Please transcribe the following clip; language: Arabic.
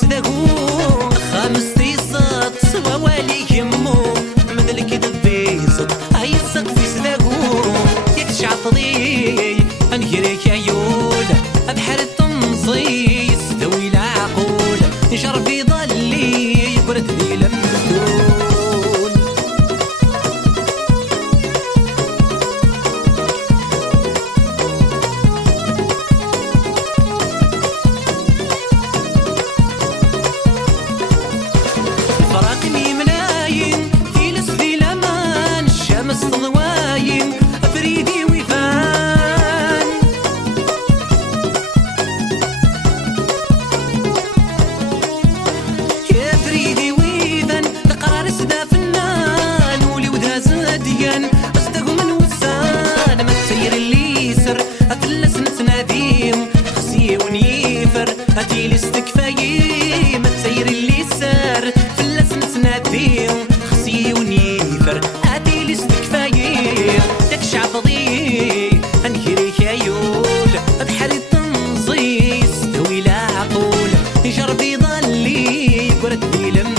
سداقو خامس تيصات سوا والي يمو مثل كده بيصت هاي السقف سداقو يك شعطضي انهريك عيول بحر التنصي يستوي العقول نشرب في ظلي برد ذي لمدول فراقني ملاين في لسدي لمان الشمس تضواين فريدي وفان يا فريدي ويفان تقرار سدا فنان ولودها زاديان اصدق من وسان ما تسير اللي يسر افلس نتناديم خسي ونيفر اتي الاستكفايم ما تسير اللي سار فلس نتناديم خسي ونيفر اتي الاستكفايم تكشع فضي انهري خيول بحر التنصيص استوي العقول جربي ظلي برد لم